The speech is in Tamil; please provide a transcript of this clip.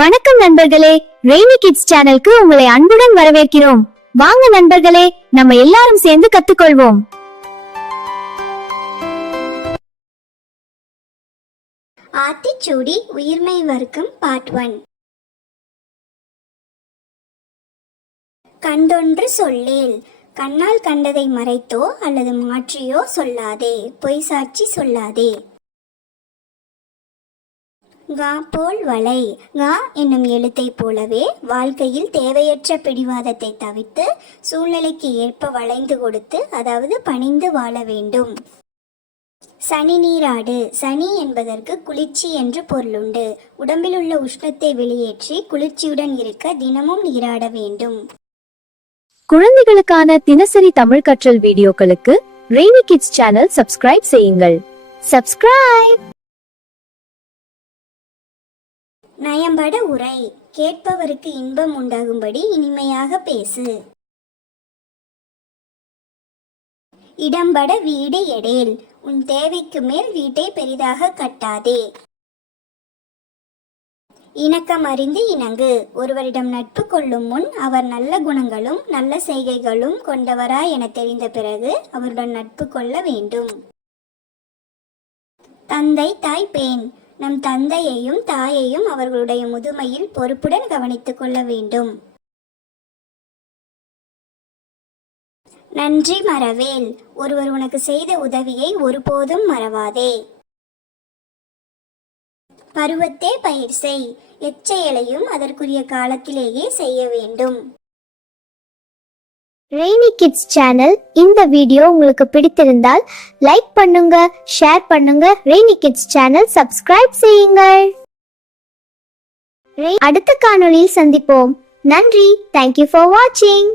வணக்கம் நண்பர்களே, ரெய்னி கிட்ஸ் சேனலுக்கு உங்களை அன்புடன் வரவேற்கிறோம். வாங்க நண்பர்களே, நம்ம எல்லாரும் சேர்ந்து கத்துக்கொள்வோம். ஆத்திச்சூடி உயிர்மை வர்க்கம் பார்ட் 1. கண்டொன்று சொல்லேல், கண்ணால் கண்டதை மறைத்தோ அல்லது மாற்றியோ சொல்லாதே, பொய் சாட்சி சொல்லாதே. கா போல் வளை, கா என்னும் எழுத்தை போலவே வாழ்க்கையில் தேவையற்ற பிடிவாதத்தை தவிர்த்து சூழ்நிலைக்கு ஏற்ப வளைந்து கொடுத்து, அதாவது பணிந்து வாழ வேண்டும். சனி நீராடு, சனி என்பதற்கு குளிர்ச்சி என்று பொருளுண்டு. உடம்பில் உள்ள உஷ்ணத்தை வெளியேற்றி குளிர்ச்சியுடன் இருக்க தினமும் நீராட வேண்டும். குழந்தைகளுக்கான தினசரி தமிழ் கற்றல் வீடியோக்களுக்கு ரெய்னி கிட்ஸ் சேனல் சப்ஸ்கிரைப் செய்யுங்கள். சப்ஸ்கிரைப். நயம்பட உரை, கேட்பவருக்கு இன்பம் உண்டாகும்படி இனிமையாக பேசு. இடம்பட வீடு எடேல், உன் தேவைக்கு மேல் வீட்டை பெரிதாக கட்டாதே. இணக்கம் அறிந்து இணங்கு, ஒருவரிடம் நட்பு கொள்ளும் முன் அவர் நல்ல குணங்களும் நல்ல செய்கைகளும் கொண்டவரா என தெரிந்த பிறகு அவருடன் நட்பு கொள்ள வேண்டும். தந்தை தாய் பேண், நம் தந்தையையும் தாயையும் அவர்களுடைய முதுமையில் பொறுப்புடன் கவனித்துக் கொள்ள வேண்டும். நன்றி மறவேல், ஒருவர் உனக்கு செய்த உதவியை ஒருபோதும் மறவாதே. பருவத்தே பயிர் செய், எச்செயலையும் அதற்குரிய காலத்திலேயே செய்ய வேண்டும். ரெய்னி கிட்ஸ் சேனல் இந்த வீடியோ உங்களுக்கு பிடித்திருந்தால் லைக் பண்ணுங்க, ஷேர் பண்ணுங்க. ரெய்னி கிட்ஸ் சேனல் சப்ஸ்கிரைப் செய்யுங்கள். அடுத்த காணொளியில் சந்திப்போம். நன்றி. Thank you for watching.